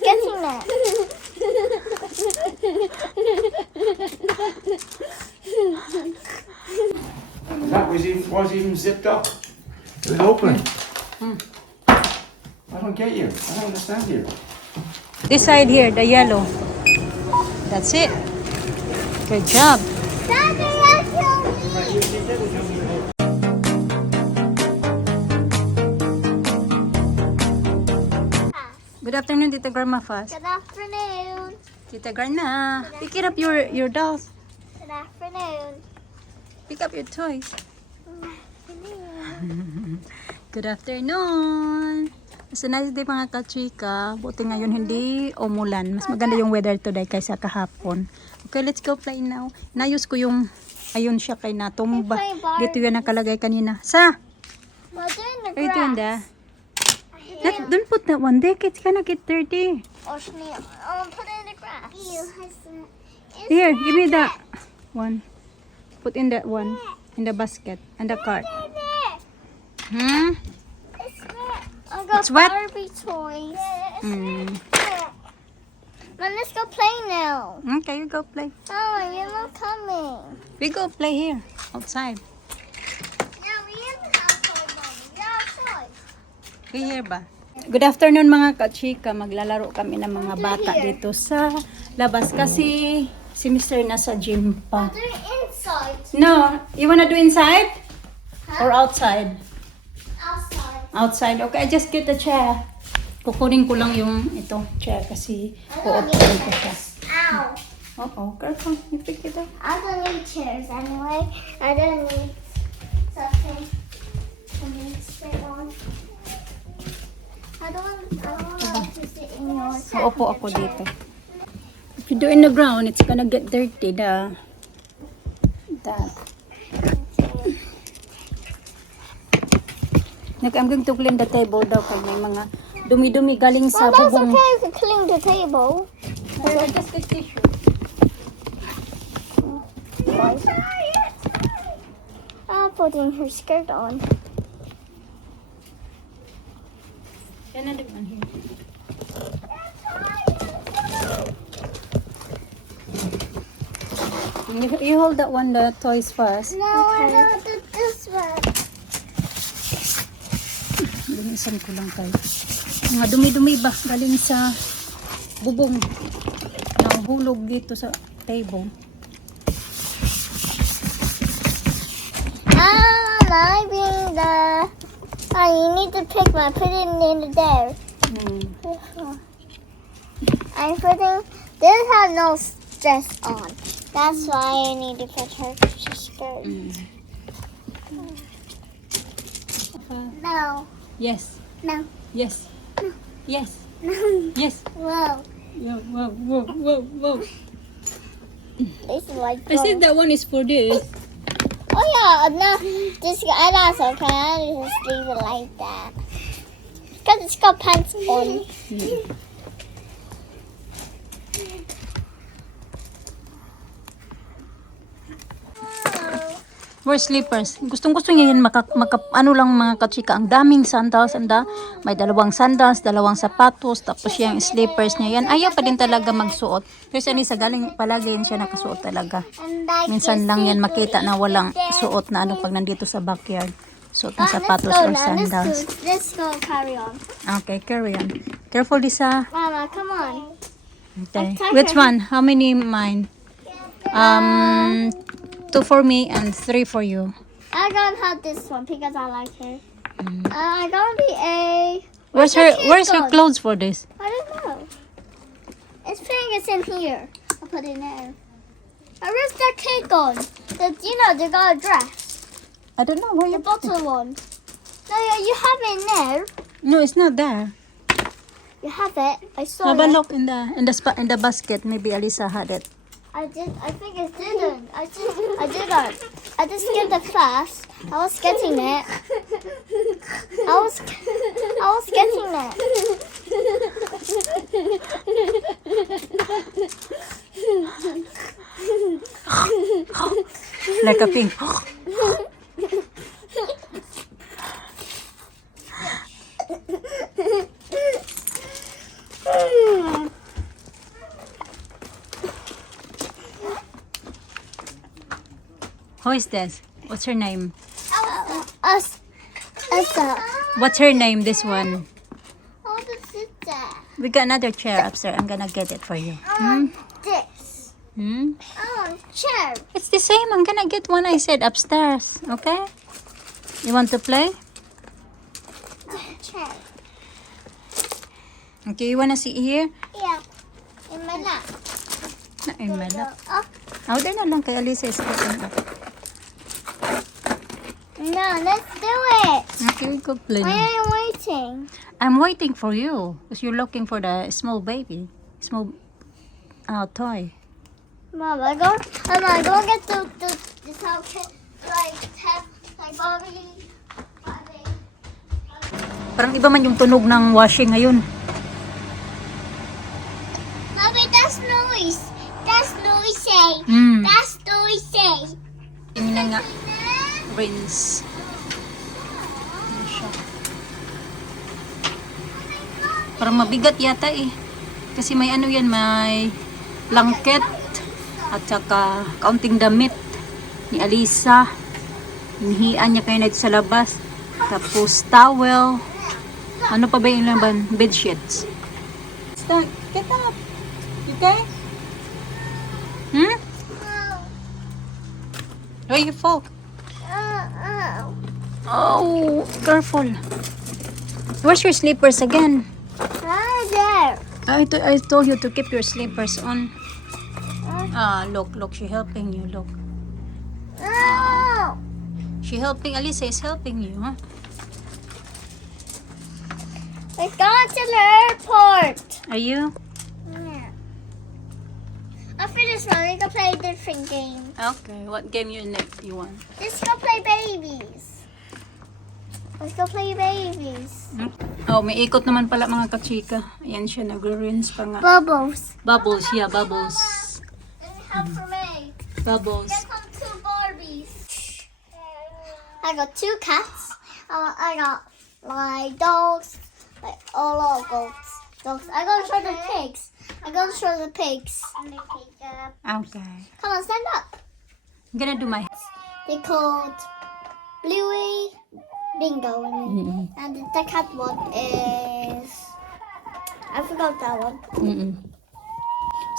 getting that. That was even zipped up. It was open. I don't get you. I don't understand you. This side here, the yellow. That's it. Good job. Daddy, I killed me. Good afternoon, Tita Grandma Fast. Good afternoon. Tita Grandma, pick it up your dolls. Good afternoon. Pick up your toys. Good afternoon. Good afternoon. It's a nice day mga kachika. Buti ngayon hindi umulan. Mas maganda yung weather today kaysa kahapon. Okay, let's go play now. Nayos ko yung, ayun siya kay natumba. Dito yan nakalagay kanina. Sa! We're doing the Are you doing grass. that? Don't put that one there. It's gonna get dirty. Oh, Shania. Oh, put it in the grass. Here, give me that one. Put in that one. In the basket. And the cart. Hmm? I got It's wet? Barbie toys. Mm. Mom, let's go play now. Okay, you go play. Oh, you're not coming. We go play here. Outside. No, we in the house toy, Mommy. You're outside. We here ba? Good afternoon mga kachika. Maglalaro kami ng mga bata dito sa labas kasi si Mr. nasa gym pa. Do it inside. No, you wanna do inside? Or outside? Outside. Outside. Okay, I just get the chair. Kukunin ko lang yung ito chair kasi I don't po-open need ko siya. chairs. Ow. Oh, careful. You pick it up. I don't need chairs anyway. I don't need something for me to sit on. I don't want to sit in yours. Uupo ako dito. If you do in the ground, it's gonna get dirty. That. I'm going to clean the table daw kaya may mga dumi-dumi galing sa Well, that's bubong. okay if you clean the table. Okay, just get tissue. I'm putting her skirt on. Yan na naman here. You hold that one, the toys first. No, I don't do this one. Linisan ko lang kayo. Mga dumi-dumi ba galing sa bubong. Nahulog dito sa table. Being the. Oh, you need to pick my. Put it in there. I'm putting. This has no dress on. That's why I need to put her skirt. No. Yes. No. Yes. Yes. No. Yes. Whoa. Whoa. This is like. I said that one is for this. Oh yeah, no, just that's okay. I just leave it like that. Cause it's got pants on. Where's slippers? Gustong-gusto niya yan ano lang mga kachika. Ang daming sandals. May dalawang sandals, dalawang sapatos, tapos yung slippers niya yan. Ayaw pa din talaga magsuot. Kasi sa galing palagi yan siya nakasuot talaga. And I Minsan can lang see yan you makita na walang there. suot na ano pag nandito sa backyard. Suot ng Let's sapatos go or now. sandals. Let's go carry on. Okay, carry on. Careful, Lisa. Mama, come on. Okay. Okay. Which one? How many mine? 2 for me and 3 for you. I'm gonna have this one because I like her. I'm gonna be a. Where's the her cake clothes for this? I don't know. It's saying it's in here. I'll put it in there. Where's the cake on? They got a dress. I don't know where The you put it. bottom one. No, yeah, you have it in there. No, it's not there. You have it. I saw Have a it. look in the basket. Maybe Alisa had it. I did. I think it didn't. I didn't. I just skipped it fast. I was getting it. I was getting it. Like a pink. Who is this? What's her name? Elsa. What's her name, this one? I want to sit there. We got another chair upstairs. I'm gonna get it for you. I want this. Hmm? I want chair. It's the same. I'm gonna get one I said upstairs. Okay? You want to play? Chair. Okay, you wanna sit here? Yeah. In my lap. Na, in my lap. Oh, Oh, there na lang kay Alisa is getting up. no, let's do it. Okay, go play. Why are you waiting? I'm waiting for you because you're looking for the small baby, small toy. Mom, I'm going to get this outfit like Bobby. Parang iba man yung tunog ng washing ngayon. Mommy, that's noise. That's noisy. Hmm. That's noisy. Yun na nga, rinse. Ano siya? Parang mabigat yata eh. Kasi may ano yan, may blanket at saka kaunting damit ni Alisa. Hinihian niya kayo na ito sa labas. Tapos towel. Ano pa ba yung laban? Bed sheets. Stop. Get up. You okay? Hmm? Where you fall? Oh, careful. Where's your slippers again? Right there. I told you to keep your slippers on. Look, she helping you, look. Oh. She helping, Alisa is helping you, huh? We're going to the airport. Are you? Yeah. After this one, we can play a different game. Okay, what game you want? Let's go play babies. Let's go play babies. Oh, may ikot naman pala mga kachika. Ayan siya, nag-rinse pa nga. Bubbles. Bubbles, yeah, bubbles. Let me help for me. Bubbles. There come 2 Barbies. I got 2 cats. I got my dogs. Like all our goats. Dogs. I'm gonna show the pigs. I'm gonna show the pigs. Okay. Come on, stand up. I'm gonna do my... They called Bluey, Bingo, and the cat one is I forgot that one.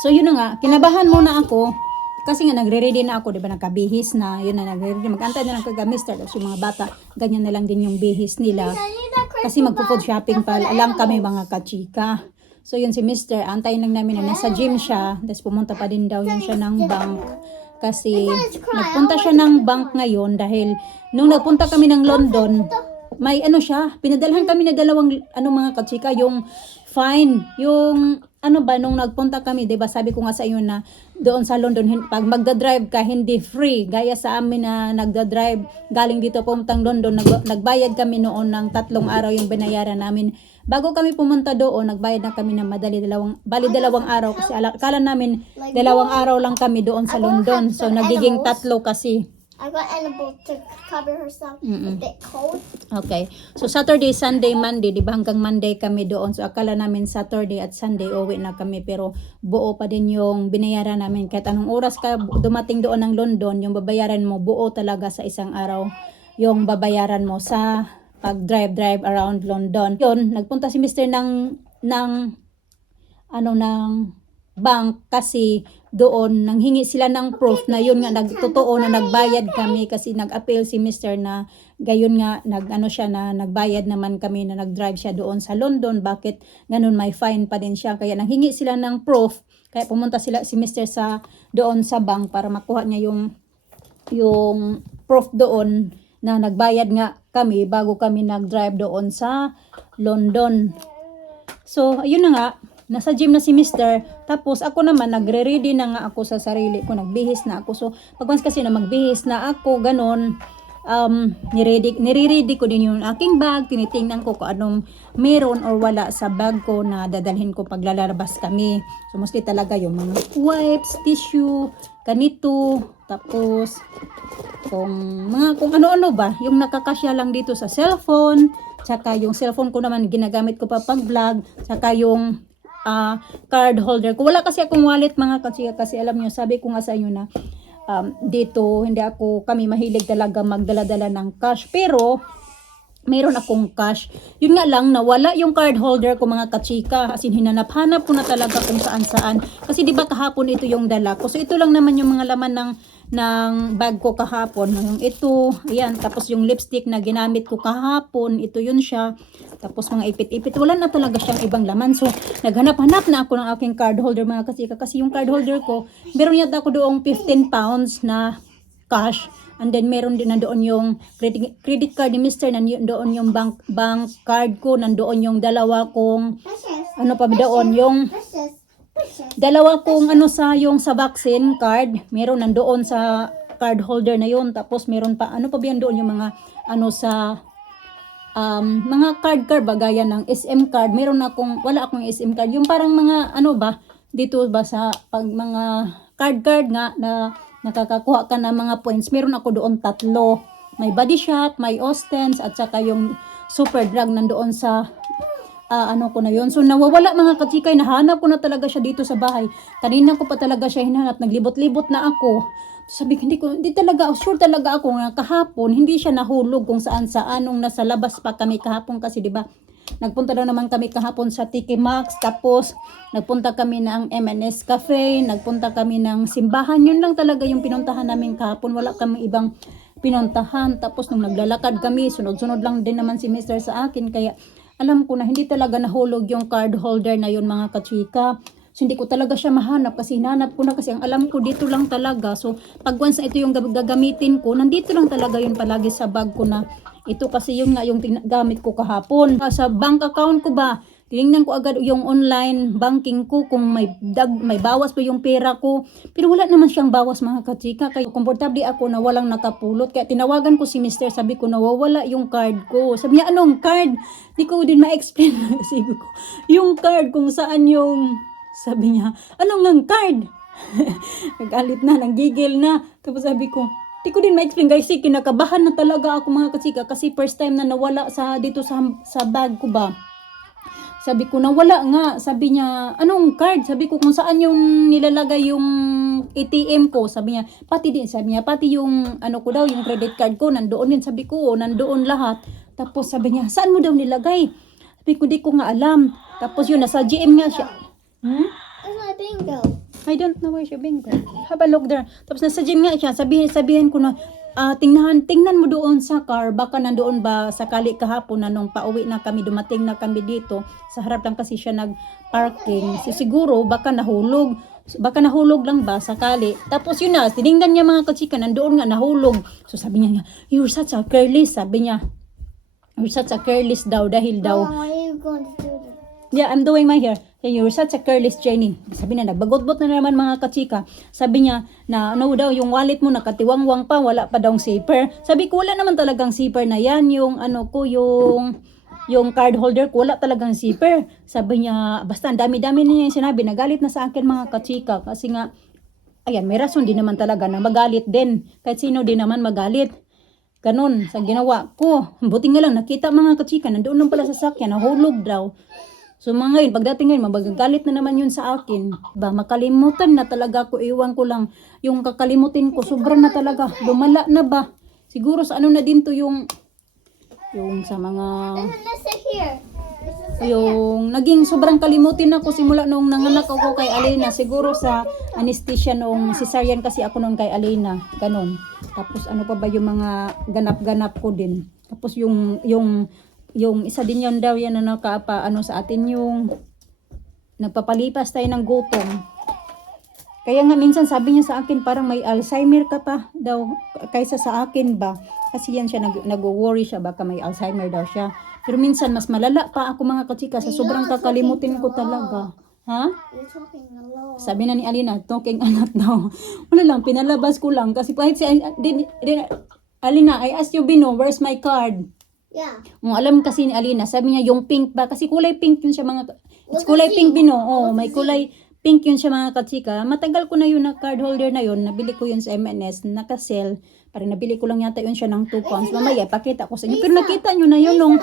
So yun na nga, kinabahan muna ako kasi nga nagre-ready na ako, 'di ba, nakabihis na, yun na nagre-ready, magantay na lang kay Mr. Tapos yung mga bata, ganyan na lang din yung bihis nila. Kasi magpo-food shopping pa lang kami mga kachika. So yun si Mr. Antayin lang namin na nasa gym siya, tapos pumunta pa din daw yun siya ng bank. Kasi nagpunta siya ng bank ngayon dahil nung nagpunta kami ng London, may ano siya, pinadalhan kami na dalawang mga kachika, yung fine, yung ano ba, nung nagpunta kami, 'di ba, sabi ko nga sa iyo na doon sa London, pag magda-drive ka, hindi free. Gaya sa amin na nagda-drive galing dito puntang London, nagbayad kami noon ng 3 araw yung binayaran namin. Bago kami pumunta doon, nagbayad na kami ng dalawang araw kasi akala namin 2 araw lang kami doon sa London. So nagiging 3 kasi. I got animal to cover herself a bit cold. Okay. So Saturday, Sunday, Monday, di ba hanggang Monday kami doon. So akala namin Saturday at Sunday uwi na kami, pero buo pa din yung binayaran namin. Kahit anong oras ka dumating doon ng London, yung babayaran mo buo talaga sa isang araw. Yung babayaran mo sa pag-drive around London. Yun, nagpunta si Mr. ng bank kasi doon nanghingi sila ng proof na yun nga nagtotoo na nagbayad kami, kasi nag-appeal si Mr. na gayon nga nagbayad naman kami na nag-drive siya doon sa London, bakit ganun may fine pa din siya, kaya nanghingi sila ng proof, kaya pumunta si Mr. doon sa bank para makuha niya yung proof doon na nagbayad nga kami bago kami nag-drive doon sa London. So ayun na nga, nasa gym na si Mr. Tapos ako naman, nagre-ready na nga ako sa sarili ko. Nagbihis na ako. So, pag once kasi na magbihis na ako, ganun, nire-ready ko din yung aking bag. Tinitingnan ko kung anong meron or wala sa bag ko na dadalhin ko pag lalabas kami. So, mostly talaga yung mga wipes, tissue, ganito. Tapos, kung ano-ano ba, yung nakakasya lang dito sa cellphone. Tsaka yung cellphone ko naman, ginagamit ko pa pag-vlog. Tsaka yung card holder ko. Wala kasi akong wallet mga kachika, kasi alam nyo, sabi ko nga sa inyo na dito, hindi ako, kami mahilig talaga magdala-dala ng cash. Pero, mayroon akong cash. Yun nga lang, nawala yung card holder ko mga kachika. As in, hinanap-hanap ko na talaga kung saan-saan. Kasi di ba kahapon ito yung dala ko. So, ito lang naman yung mga laman ng bag ko kahapon. Yung ito, ayan. Tapos yung lipstick na ginamit ko kahapon, ito yun siya. Tapos mga ipit-ipit. Wala na talaga siyang ibang laman. So, naghanap-hanap na ako ng aking card holder mga kachika. Kasi yung card holder ko, meron yata ako doong 15 pounds na cash. And then meron din nandoon yung credit card ni Mr. Nandoon yung bank card ko, nandoon yung dalawa kong ano pa doon yung dalawa kong yung sa vaccine card, meron nandoon sa card holder na yun. Tapos meron pa ano pa ba yan doon yung mga sa mga card bagaya ng SM card. Meron wala akong SM card. Yung parang mga dito ba sa pag mga card nga na nakakakuha ka ng mga points. Meron ako doon 3. May Body Shop, may Ostens, at saka yung Super Drug nandoon sa ko na yun. So nawawala mga kachikay, nahanap ko na talaga siya dito sa bahay. Kanina ko pa talaga siya hinahanap, naglibot-libot na ako. Sabi ko, hindi talaga, sure talaga ako nga kahapon, hindi siya nahulog kung saan-saan nung nasa labas pa kami kahapon kasi 'di ba? Nagpunta daw naman kami kahapon sa Tiki Max, tapos nagpunta kami ng M&S Cafe, nagpunta kami ng simbahan. Yun lang talaga yung pinuntahan namin kahapon. Wala kami ibang pinuntahan. Tapos nung naglalakad kami, sunod-sunod lang din naman si Mr. sa akin. Kaya alam ko na hindi talaga nahulog yung card holder na yun mga kachika. So hindi ko talaga siya mahanap kasi hinanap ko na kasi ang alam ko dito lang talaga. So pag once na ito yung gagamitin ko, nandito lang talaga yun palagi sa bag ko na ito kasi yun nga yung gamit ko kahapon. Sa bank account ko ba, tinignan ko agad yung online banking ko kung may bawas pa yung pera ko. Pero wala naman siyang bawas mga kachika. Kaya komportable ako na walang nakapulot. Kaya tinawagan ko si Mr. Sabi ko nawawala yung card ko. Sabi niya anong card? Di ko din ma-explain. Sabi ko yung card kung saan yung... Sabi niya, anong ngang card? Nagalit na, nanggigil na. Tapos sabi ko, di ko din ma-explain guys, kinakabahan na talaga ako mga kachika kasi first time na nawala dito sa bag ko ba. Sabi ko, nawala nga. Sabi niya, anong card? Sabi ko, kung saan yung nilalagay yung ATM ko. Sabi niya, pati yung ko daw, yung credit card ko, nandoon din. Sabi ko, nandoon lahat. Tapos sabi niya, saan mo daw nilagay? Sabi ko, di ko nga alam. Tapos yun, nasa GM nga siya. Where's my bingo? I don't know where's your bingo. Have a look there. Tapos nasa gym nga siya. Sabihin ko na, tingnan mo doon sa car. Baka nandoon ba sakali kahapon na nung pauwi na kami, dumating na kami dito. Sa harap lang kasi siya nag-parking. So, siguro baka nahulog. Nahulog lang ba sakali. Tapos yun na, tinignan niya mga kachika, nandoon nga nahulog. So sabi niya, you're such a careless. Sabi niya, you're such a careless daw dahil daw. Mom, why are you going to do that? Yeah, I'm doing my hair. You're such a careless Jenny. Sabi na, nagbagot-bot na naman mga kachika. Sabi niya, na daw, yung wallet mo nakatiwangwang pa, wala pa daw zipper. Sabi ko, wala naman talagang zipper na yan. Yung yung card holder ko, wala talagang zipper. Sabi niya, basta ang dami-dami na niya yung sinabi. Nagalit na sa akin mga kachika. Kasi nga, ayan, may rason din naman talaga na magalit din. Kahit sino din naman magalit. Ganon, sa ginawa ko. Buti nga lang, nakita mga kachika, nandoon lang pala sa sakyan, nahulog daw. So mga ngayon, pagdating ngayon, mabagagalit na naman yun sa akin. Ba, makalimutan na talaga ko, iwan ko lang. Yung kakalimutin ko, sobra na talaga. Lumala na ba? Siguro sa ano na din to yung sa mga... Let's sit here. Yung naging sobrang kalimutin ako simula nung nanganak ako kay Alina. Siguro sa anesthesia nung cesarean kasi ako nung kay Alina. Ganon. Tapos ano pa ba yung mga ganap-ganap ko din. Tapos yung isa din yun daw yan na sa atin yung nagpapalipas tayo ng gutom. Kaya nga minsan sabi niya sa akin parang may Alzheimer ka pa daw kaysa sa akin ba. Kasi yan siya nag-worry siya baka may Alzheimer daw siya. Pero minsan mas malala pa ako mga kachika sa sobrang kakalimutin ko talaga. Ha? You're talking alone. Sabi na ni Alina, talking a lot daw. Wala lang, pinalabas ko lang. Kasi kahit si Alina, I asked you, Bino, where's my card? Yeah. Alam kasi ni Alina, sabi niya yung pink ba? Kasi kulay pink yun siya mga... kulay pink, Bino. Oh, may kulay pink yun siya mga kachika. Matagal ko na yun na card holder na yun. Nabili ko yun sa M&S, naka-sell. Parang nabili ko lang yata yun siya ng 2 pounds. Mamaya, pakita ko sa inyo. Pero nakita nyo na yun nung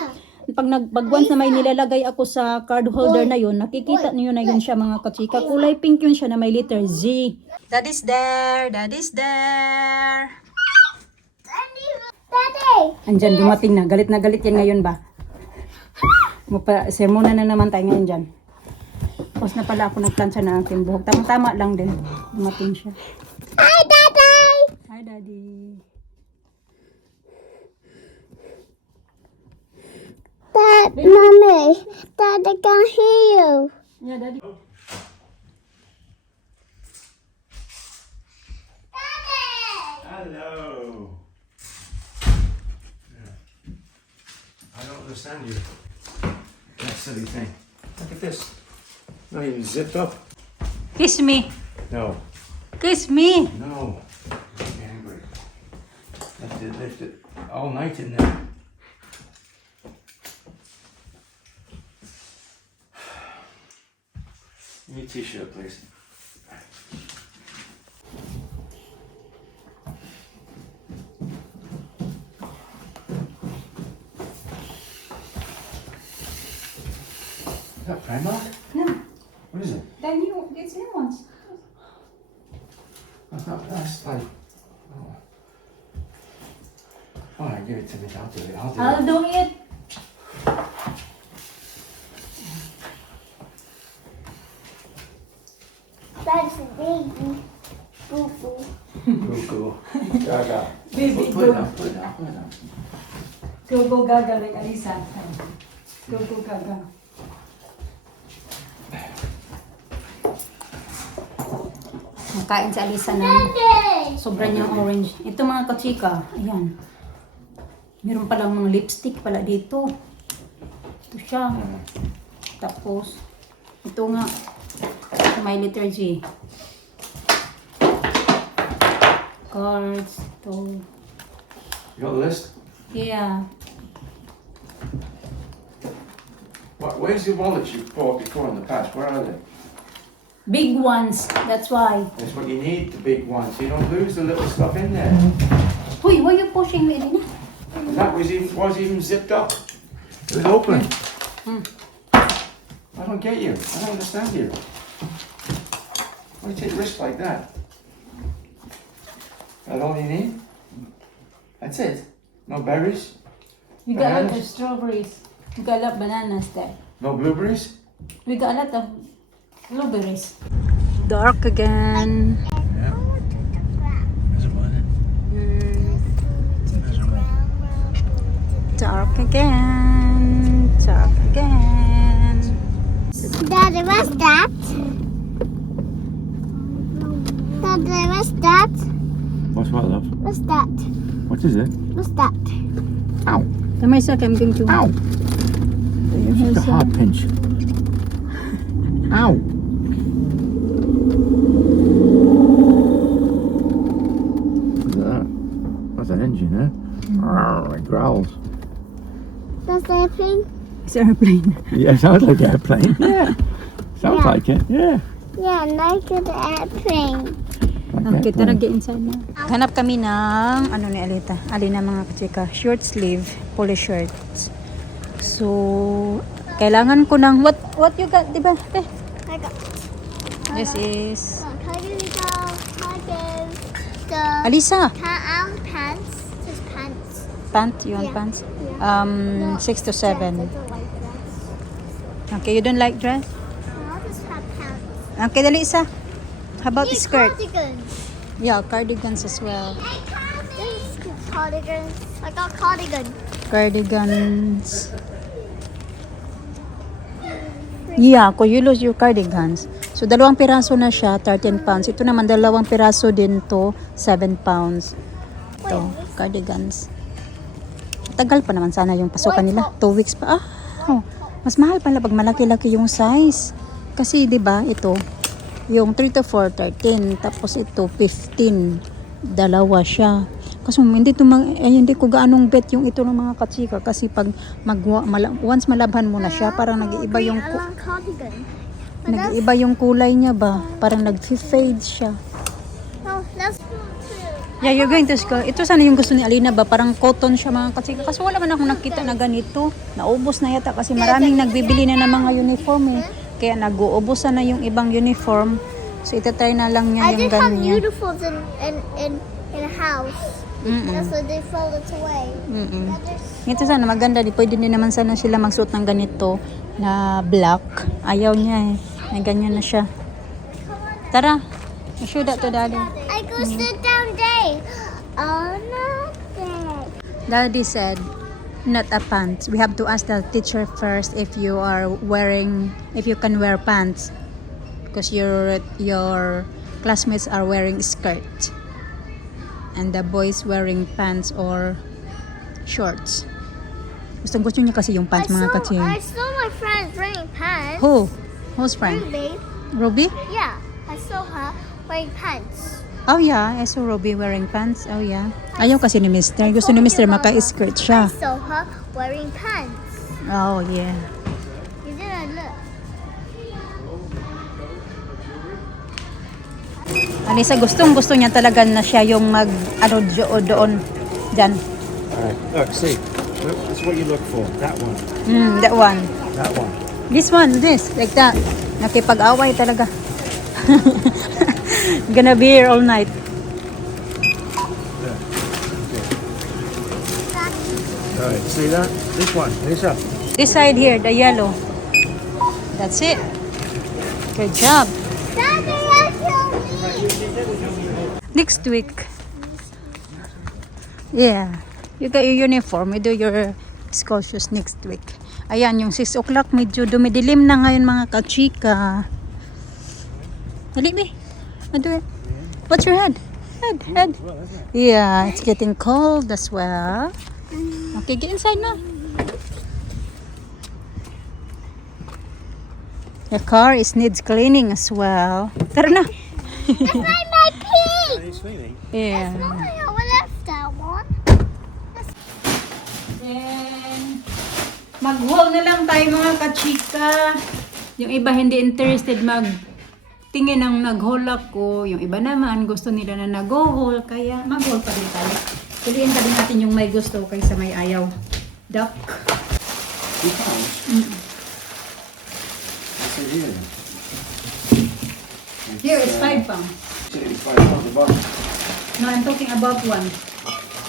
pag once na may nilalagay ako sa card holder na yun, nakikita niyo na yun siya mga kachika. Kulay pink yun siya na may letter Z. Daddy's there. Daddy's there. Daddy! Andyan, dumating na. Galit na galit yan ngayon ba? Sermona na naman tayo ngayon dyan. Tapos na pala ako nagplansya na aking buhok. Tama-tama lang din. Dumating siya. Hi, Daddy! Hi, Daddy. Mommy, Daddy can hear you. Yeah, Daddy. Hello. I don't understand you. That silly thing. Look at this. Not even zipped up. Kiss me. No. Kiss me. No. I'm angry. Left it all night in there. Give me a t-shirt, please. Is that Primark? No. What is it? It's new ones. That's like. Oh. Alright, give it to me. I'll do it. I'll do it. That's a baby. Boo-boo. Cool. Gaga. Baby, Put it down. Put it down. Put it down. Go gaga like Alisa. Go gaga. Kain si Alisa ng Daddy! sobra niyang orange. Ito mga kachika, ayan. Meron palang mga lipstick pala dito. Ito siya. Tapos, ito nga, may letter G. Cards, ito. You got the list? Yeah. Where's your wallets you bought before in the past? Where are they? Big ones, that's why. That's what you need, the big ones. You don't lose the little stuff in there. Uy, why you pushing me, Elena? That wasn't even zipped up. It was open. I don't get you. I don't understand you. Why take risks like that? That all you need? That's it? No berries? We got a lot of Bananas? strawberries. We got a lot of bananas there. No blueberries? We got a lot of blueberries. Dark again. Yeah. There's a one. There's a one. Dark again. Dark again. Daddy, what's that? Daddy, what's that? What's what, love? What's that? What is it? What's that? Ow. Come here, I'm going to. Ow. It's just a hard pinch. Ow. Look at that. That's an engine, eh? It growls. That's the thing? It's airplane. Yeah, sounds like an airplane. Yeah. Sounds Yeah. like it. Yeah. Yeah, like an airplane. Okay, tara inside na. Hanap kami ng, ano ni Alita, Alina mga kachika, short sleeve, polo shirts. So, kailangan ko ng, what you got, diba? Te? I got This is, the Alisa, pants. Just pants. pant, you want Yeah. pants? No, 6 to dress. I 7. don't like dress. Okay, you don't like dress? I'll just have pants. Okay, dali isa. How about the These skirt? cardigans. Yeah, cardigans as well. These cardigans. I got cardigan. Cardigans. Yeah, kung you lose your cardigans. So, 2 piraso na siya, 13 pounds. Ito naman, 2 piraso din to, 7 pounds. Ito, cardigans. Tagal pa naman sana yung pasukan nila. 2 weeks pa. Oh, mas mahal pala pag malaki-laki yung size. Kasi, di ba ito, yung 3 to 4, 13. Tapos ito, 15. 2 siya. Kasi hindi ko gaanong bet yung ito ng mga katsika. Kasi pag once malabhan mo na siya, parang nag-iiba yung, I want cardigan. nag-iiba yung kulay niya ba? Parang nag-fade siya. No, that's not true. Yeah, you're going to school. Ito sana yung gusto ni Alina ba? Parang cotton siya mga kachika. Kasi wala man akong nakita na ganito. Naubos na yata kasi maraming nagbibili na ng mga uniform eh. Kaya nag-uubos na yung ibang uniform. So itatry na lang niya I yung did have ganyan. uniforms in a house. That's why they throw it away. Ito sana maganda. Pwede din naman sana sila magsuot ng ganito na black. Ayaw niya eh. May ganyan na siya. Tara. I-show that to daddy. I go sit down day. Oh no, Dad. Daddy said, not a pants. We have to ask the teacher first if you can wear pants. Because your classmates are wearing skirt. And the boys wearing pants or shorts. Gusto niya kasi yung pants mga kaching. I saw my friends wearing pants. Who? Who's friend? Ruby. Ruby? Yeah, I saw her wearing pants. Oh yeah, I saw Ruby wearing pants. Oh yeah. Ayaw kasi ni Mr. Gusto ni Mr. maka-skirt siya. I saw her wearing pants. Oh yeah. You didn't look. Alisa, gusto niya talaga na siya yung doon. Dyan. Alright, look, see. Look, that's what you look for. That one. That one. That one. This one, like that. Nakipag-away talaga. Gonna be here all night. Alright, see that? This one. This up. This side here, the yellow. That's it. Good job. Daddy, I killed me. Next week. Yeah. You got your uniform. We do your school shoes next week. Ayan, yung 6 o'clock, medyo dumidilim na ngayon mga kachika. Dali, be. Do it. What's your head? Head. Yeah, it's getting cold as well. Okay, get inside now. The car needs cleaning as well. Tara na. That's like my pig. He's cleaning. Yeah. Oh, we left that one. Then, mag-haul na lang tayo mga kachika. Yung iba hindi interested tingin ng nag-haul ako. Yung iba naman gusto nila na nag-haul. Kaya mag-haul pa din tayo. Piliin pa din natin yung may gusto kaysa may ayaw. Duck. 2 pounds? What's it here then? Here is 5 pounds. 75 pounds a box. No, I'm talking about one.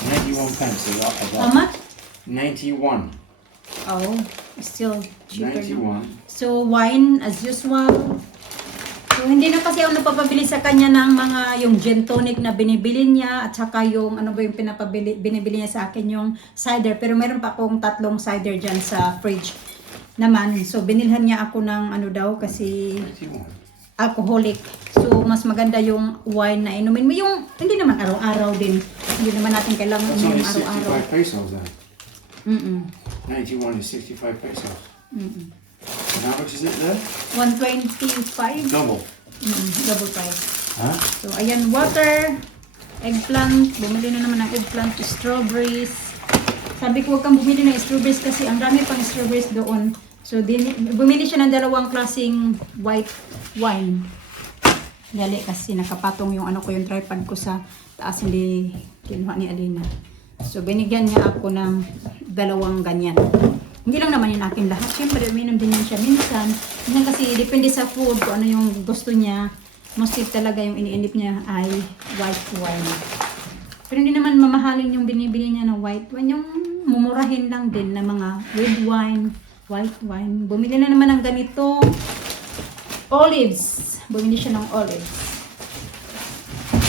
91 pence a lot. How much? 91. Oh, still cheaper. 91. So, wine as usual. So, hindi na kasi ako napapabili sa kanya ng mga yung gin tonic na binibili niya at saka yung ano ba yung binibili niya sa akin yung cider. Pero meron pa akong 3 cider dyan sa fridge naman. So, binilhan niya ako ng ano daw kasi 91. alcoholic. So, mas maganda yung wine na inumin mo. Yung, hindi naman araw-araw din. Hindi naman natin kailangan It's only uminom araw-araw. 65 pesos then. 91 is 65 pesos. And how much is it there? 125. Double. Double price. Huh? So, ayan, water, eggplant. Bumili na naman ng eggplant, strawberries. Sabi ko, huwag kang bumili ng strawberries kasi ang dami pang strawberries doon. So, bumili siya ng 2 klaseng white wine. Dali kasi nakapatong yung yung tripod ko sa taas, hindi kinuha ni Alina. So, binigyan niya ako ng 2 ganyan. Hindi lang naman yung akin lahat. Siyempre, uminom din yan siya minsan. Minsan kasi, depende sa food, kung ano yung gusto niya. Mostly talaga yung iniinip niya ay white wine. Pero hindi naman mamahalin yung binibili niya ng white wine. Yung mumurahin lang din na mga red wine, white wine. Bumili na naman ng ganito. Olives. Bumili siya ng olives.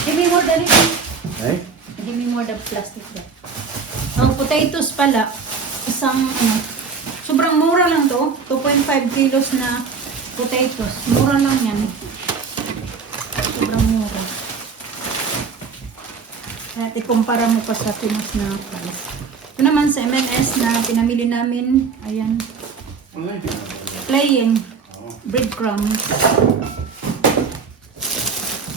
Give me more the Hey? Give me more the plastic there. Oh, potatoes pala. Isang sobrang mura lang to. 2.5 kilos na potatoes. Mura lang yan. Sobrang mura. At ikumpara mo pa sa Pinas na price. Ito naman sa M&S na pinamili namin. Ayan. Playing. Breadcrumbs.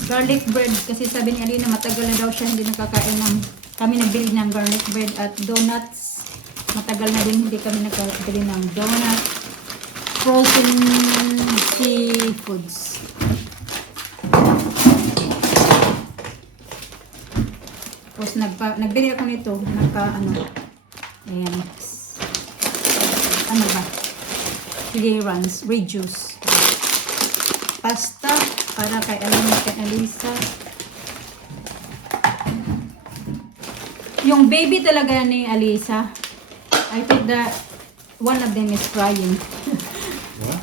Garlic bread. Kasi sabi ni Alina matagal na daw siya hindi nakakain ng. Kami nagbili ng garlic bread at donuts. Matagal na din hindi kami nakabili ng donuts. Frozen seafoods. Tapos nagbili ako nito, ayan, ano ba? Clearance, reduce. Pasta para kay Alisa. Yung baby talaga ni Alisa, I think that one of them is crying. What?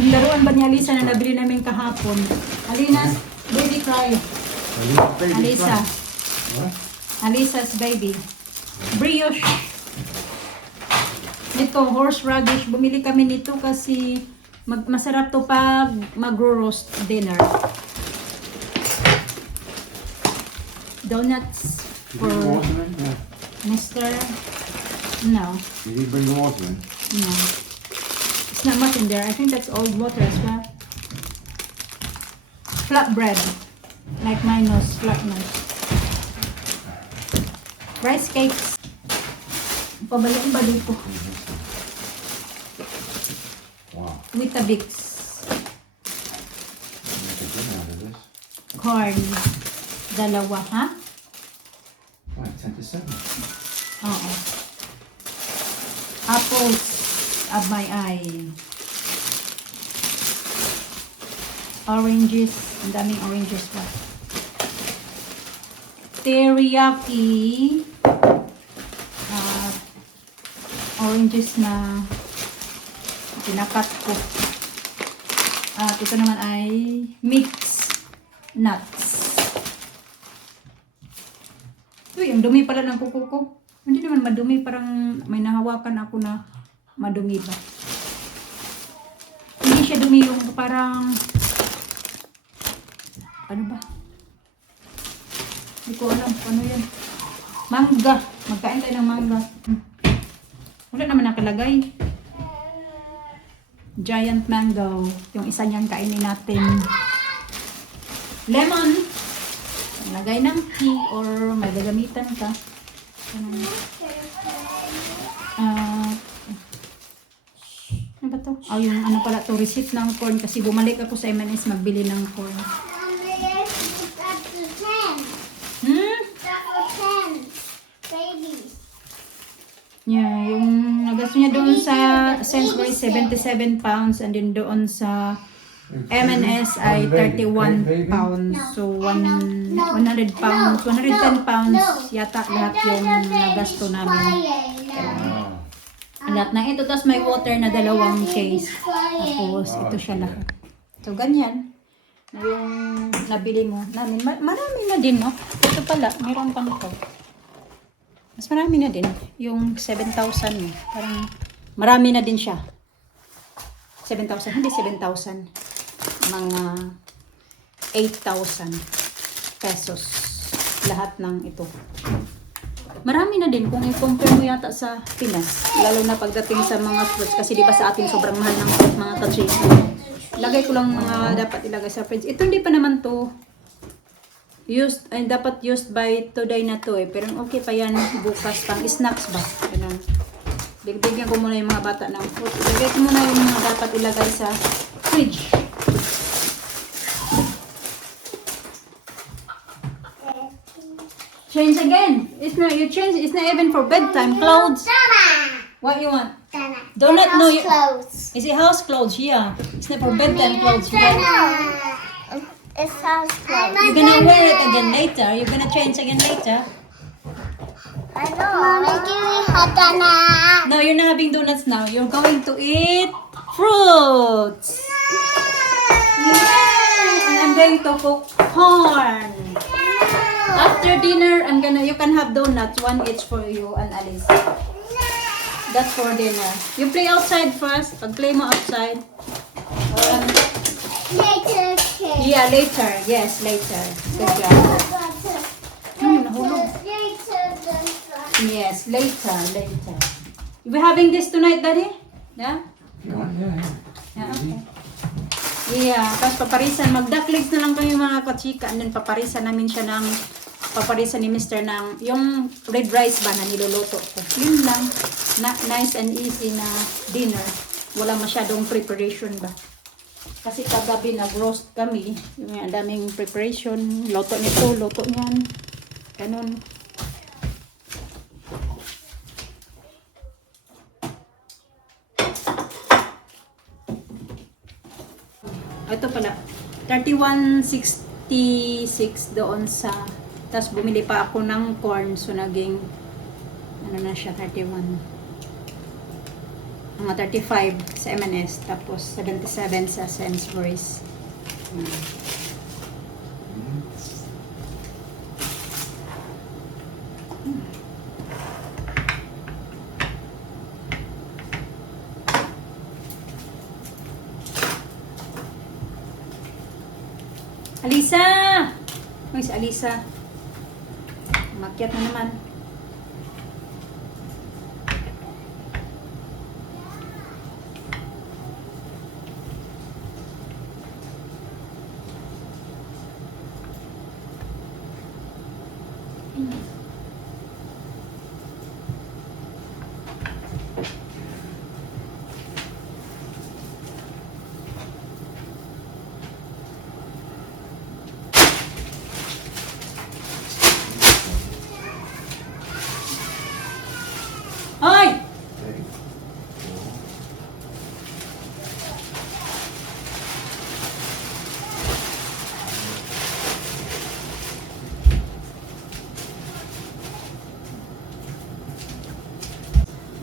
Yung laruan ba ni Alisa na nabili namin kahapon? Alina's baby cry. Alisa. What? Alisa's baby. Brioche. Ito, horseradish. Bumili kami nito kasi masarap to pag magro-roast dinner. Donuts Did for you bring water in? Yeah. Mr. No, Did you bring the water in? no. It's not much in there. I think that's old water as well. Flatbread. Like mine was flatness. Rice cakes. Pabalik-balik ko. Wow. Weetabix. Make a dinner out of this. Corn. Dalawa, ha? Right, 10 to 7. Oo. Apples of my eye. Oranges. Ang daming oranges pa. Teriyaki. Oranges na pinakat ko. At ito naman ay mixed nuts. Uy, ang dumi pala ng kuko ko. Hindi naman madumi, parang may nahawakan ako na madumi ba. Hindi siya dumi yung parang ano ba? Hindi ko alam kung ano yan. Mangga. Magkain tayo ng mangga. Wala naman nakalagay. Giant mango. Yung isa niyang kainin natin. Lemon. Lagay ng tea or may gagamitan ka. Ano ba to? Oh, yung ano pala to, receipt ng corn kasi bumalik ako sa M&S magbili ng corn. Yeah, yung nagasto niya doon sa Sainsbury's 77 pounds and then doon sa M&S ay 31 pounds. So 100 pounds, 110 pounds yata lahat yung nagasto namin. Lahat na ito. Tapos may water na 2 case. Tapos ito siya lahat. So ganyan. Yung nabili mo namin. Marami na din, no? Ito pala, mayroon pang ito. Mas marami na din. Yung 7,000 mo. Parang marami na din siya. 7,000. Hindi 7,000. Mga 8,000 pesos. Lahat ng ito. Marami na din kung i-compare mo yata sa Pinas. Lalo na pagdating sa mga fruits. Kasi di ba sa atin sobrang mahal ng fruit, mga kachis. Lagay ko lang mga dapat ilagay sa fridge. Ito hindi pa naman to used, ay dapat used by today na to eh. Pero okay pa yan bukas pang snacks ba. Ganun. Bigyan ko muna yung mga bata ng fruit. Ilagay ko muna yung mga dapat ilagay sa fridge. Change again. It's not, you change, it's not even for bedtime. Clothes. What you want? Donut? No. Clothes. Is it house clothes? Yeah. It's not for bedtime clothes. It's house clothes. You're gonna wear it again later. You're gonna change again later. I know. Mommy, give me hot donut. No, you're not having donuts now. You're going to eat fruits. Yeah. And I'm going to cook corn. After dinner, you can have donuts, 1 each for you and Alice. That's for dinner. You play outside first. Pag-play mo outside. Later, kid. Yeah, later. Yes, later. Good job. Nahulog. Yes, later. You be having this tonight, Daddy? Yeah? Yeah. Yeah, okay. Yeah, tapos paparisan. Mag-duck legs na lang kami mga kachika. And then paparisan namin siya ng paparisan ni Mr. ng yung red rice ba na niluluto ko. Yun lang. Nice and easy na dinner. Wala masyadong preparation ba. Kasi kagabi nag-roast kami. Yung daming preparation. Loto nito, loto niyan. Ganun. Ito pala, 31.66 doon sa, tapos bumili pa ako ng corn, so naging, ano na siya, 31. Mga 35 sa M&S, tapos 77 sa Sainsbury's. Alisa! Uy, si Alisa. Umakyat na naman. Hoy!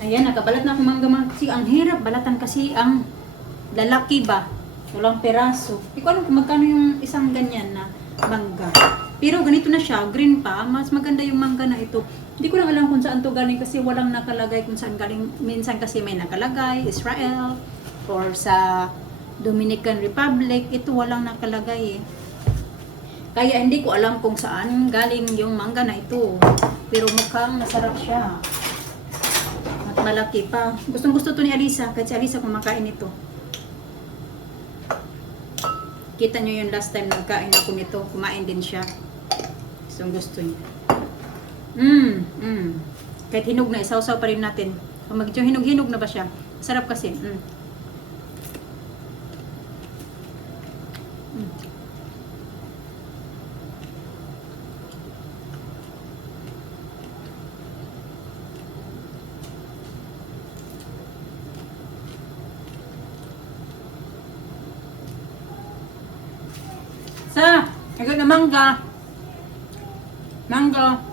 Ayan, nakabalat na akong mangga kasi ang hirap balatan kasi ang lalaki ba. Walang peraso. Hindi ko alam kung magkano yung isang ganyan na mangga. Pero ganito na siya, green pa. Mas maganda yung mangga na ito. Hindi ko lang alam kung saan to galing kasi walang nakalagay kung saan galing. Minsan kasi may nakalagay, Israel or sa Dominican Republic. Ito walang nakalagay eh. Kaya hindi ko alam kung saan galing yung mangga na ito. Pero mukhang masarap siya. At malaki pa. Gustong gusto to ni Alisa. Kahit si Alisa kumakain ito. Kita nyo yung last time nagkain ako nito. Kumain din siya. Gustong gusto niya. Kahit hinog na, isaw-saw pa rin natin. Kung medyo hinog-hinog na ba siya? Sarap kasi. Sa, agad na mangga. Mangga.